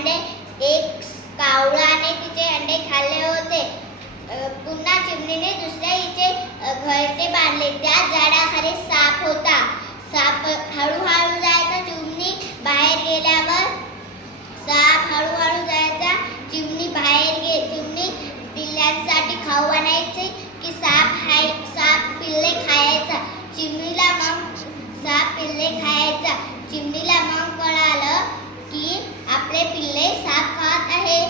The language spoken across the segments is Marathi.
अंडे एक कावळाने तिचे अंडे खाल्ले होते. पुन्हा चिमणीने दुसऱ्या हिचे घरटे बांधले. त्या झाडाखाली साप होता. साप हळूहळू जायचा. चिमणी बाहेर गेल्यावर साप हळूहळू जायचा. चिमणी बाहेर चिमणी पिल्लांसाठी खाऊ आणायची की साप पिल्ले खायचा. चिमणीला मग साप पिल्ले खायचा. चिमणीला मग कळालं की आपले पिल्ले साप खात आहे.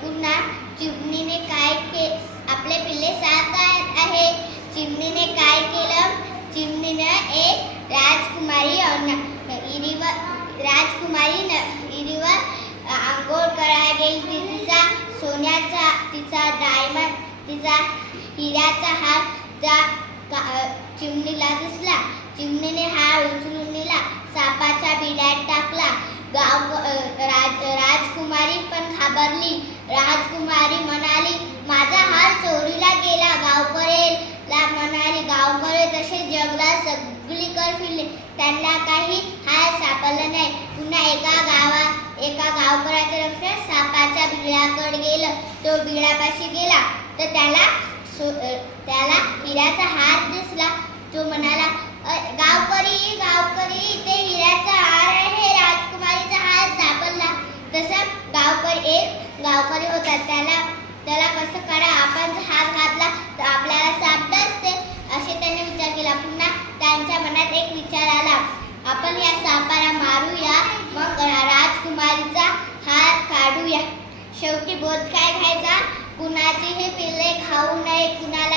पुन्हा चिमणीने आपले पिल्ले साप खात आहे. चिमणीने काय केलं? चिमणीने एक राजकुमारी इरीवर आंघोळ करायला गेली. तिचा हिऱ्याचा हार त्या चिमणीला दिसला. चिमणीने हार उचलून नेला. सापाच्या बिड्यात टाकला. राजकुमारी पण घाबरली. राजकुमारी म्हणाली, माझा हार चोरीला गेला. गावकऱ्याला म्हणाली. गावकरी तसे जंगलात सगळीकडे फिरले. त्यांना काही हार सापडला नाही. पुन्हा एका गावकऱ्याच्या लक्षात सापाच्या बिळाकडे गेलं. तो बिळापाशी गेला तर त्याला हिऱ्याचा हार दिसला. तो म्हणाला, गावकरी इथे हिऱ्याचा हार आहे. राजकुमारीचा हार सापडला. तसा गावकरी होता. त्याला कसं कळा आपण हार घातला तर आपल्याला साप दिसते असे त्याने विचार केला. पुन्हा त्यांच्या मनात एक विचार आला, आपण या सापाला मारूया, मग राजकुमारीचा हार काढूया. शेवटी बोध काय घ्यायचा? कुणाचीही पिल्ले खाऊ नये, कुणाला